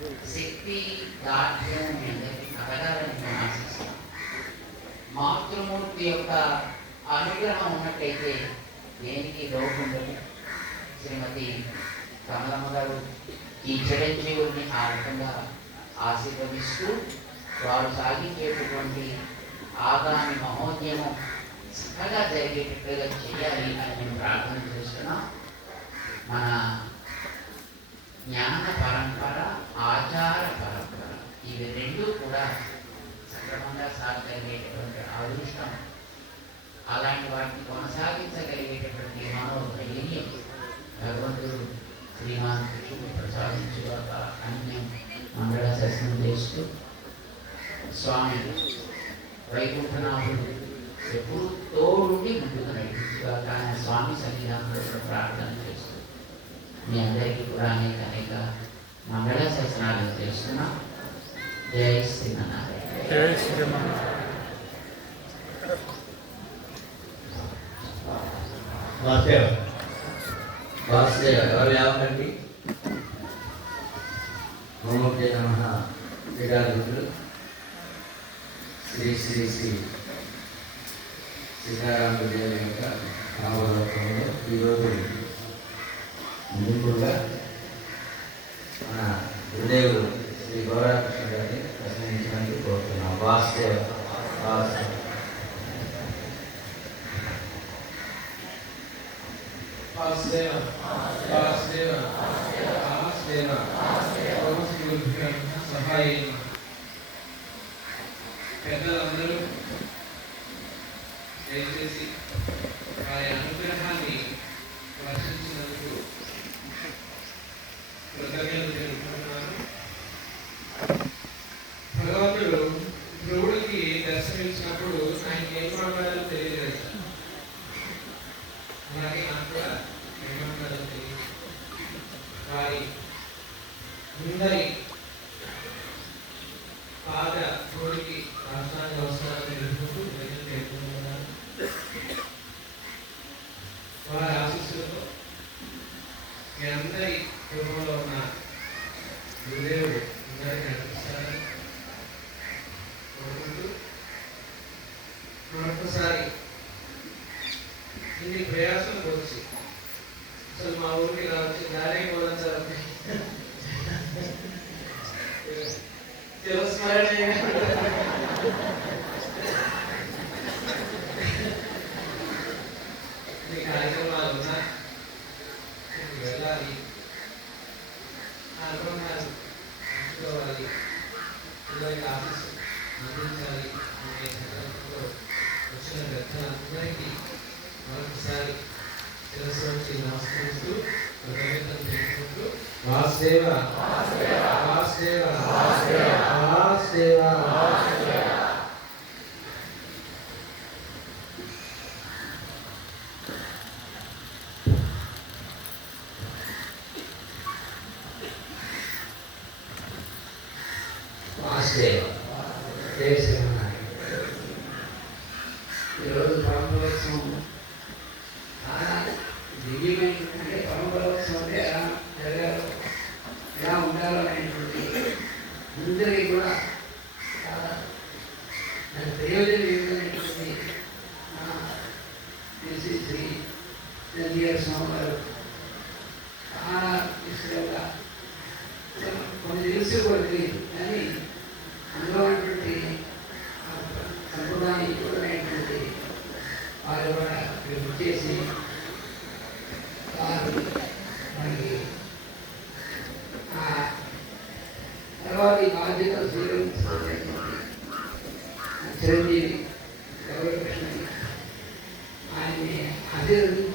శక్తి దాఢ్యం మీ అందరికీ కలగాలని నేను ఆశిస్తాను. మాతృమూర్తి యొక్క అనుగ్రహం ఉన్నట్టయితే దేనికి లోపం ఉండదు. శ్రీమతి కమలమ్మ గారు ఈ చిరంజీవుల్ని ఆ రకంగా ఆశీర్వదిస్తూ వారు సాగించేటటువంటి ఆగామి మహోద్యమం చక్కగా జరిగేటట్టుగా చేయాలి అని నేను ప్రార్థన చేస్తున్నాం. మన జ్ఞాన పరంపర, ఆచార పరంపర ఇవి రెండు కూడా సక్రమంగా సాగగలిగేటటువంటి అదృష్టం, అలాంటి వాటిని కొనసాగించగలిగేటటువంటి మనోధైర్యం భగవంతుడు శ్రీమాన్ కృష్ణుడు ప్రసాదించుగాక అని మంగళ శాసనం చేస్తూ స్వామి వైకుంఠనాథుడు ఎప్పుడు తోడుండి ముందుకు నడిపించుగాక ఆయన స్వామి సన్నిధానంలో ప్రార్థన చేస్తూ మీ అందరికీ కూడా అనేక మంగళ శాసనాలు చేస్తున్నాం. జై శ్రీమన్నారాయణ. జై శ్రీమన్నారాయణ. వాసుదేవ ఎవరు మమ్మకే నమ శ్రీరాజులు శ్రీ శ్రీ శ్రీ సీతారామదేవి యొక్క నామలోకంలో ఈరోజు ముందుగా మన గురుదేవుడు శ్రీ గౌరాకృష్ణ గారిని ప్రసంగించడానికి కోరుతున్నాం. వాసుదేవ వాసుదేవ వాసుదేవ వాసుదేవ వాసుదేవ సహాయం. పెద్దలందరూ దయచేసి వారి అనుగ్రహాన్ని వర్షించినందుకు కృతజ్ఞతలు తెలుపుతున్నాను. భగవంతుడు ధ్రువుడికి దర్శనమిచ్చినప్పుడు ఆయనకి ఏం మాట్లాడాలో తెలియలేదు. అలాగే నాకు కూడా ఏమంటారో తెలియదు. వారి ముందరి పాద ధూళికి రాష్ట్రానికి అవసరాలు తెలుసుకుంటూ తెలుపుతున్నారు. వారి ఆశీస్సులతో మీ అందరి కుటుంబంలో ఉన్న గురుదేవుడు అందరికీ నడిపిస్తారని కోరుకుంటూ మరొకసారి ఇన్ని ప్రయాసం వచ్చి అసలు మా ఊరికి రావచ్చు దారే పోదాం సార్ చిరస్మరణ ఈ కార్యక్రమాలు ఉన్నా వెళ్ళాలి, అనుభవాలు పంచుకోవాలి, పిల్లలకి ఆఫీసు అందించాలి అనే సందర్భంలో వచ్చిన పెద్దలందరికీ మరొకసారి తెలుసు నమస్కరిస్తూ కృతజ్ఞతలు తెలుపుకుంటూ వాసుదేవ వాసుదేవ వాసుదేవ వాసుదేవ వాసుదేవ జయ శ్రీమన్నారాయణ. ఈరోజు పరమోత్సవం చాలా దివ్యమైనటువంటి పరమోత్సవం అంటే ఎలా జరగాలో ఎలా ఉండాలో అనేటువంటి అందరికీ కూడా చాలా దాని ప్రయోజనం ఏమిటనేటువంటి శ్రీ శ్రీ నందిగారి స్వామి గారు చాలా విషయంగా కొన్ని తెలిసి కూడా తెలియదు, కానీ అందులో ఉన్నటువంటి సంప్రదాయం కూడా వారు కూడా చేసి వారు మనకి తర్వాత ఈ బాధ్యతలు స్వీకరించుకునేటువంటి చిరంజీవి గౌరకృష్ణ ఆయన్ని ఆశీర్వదించి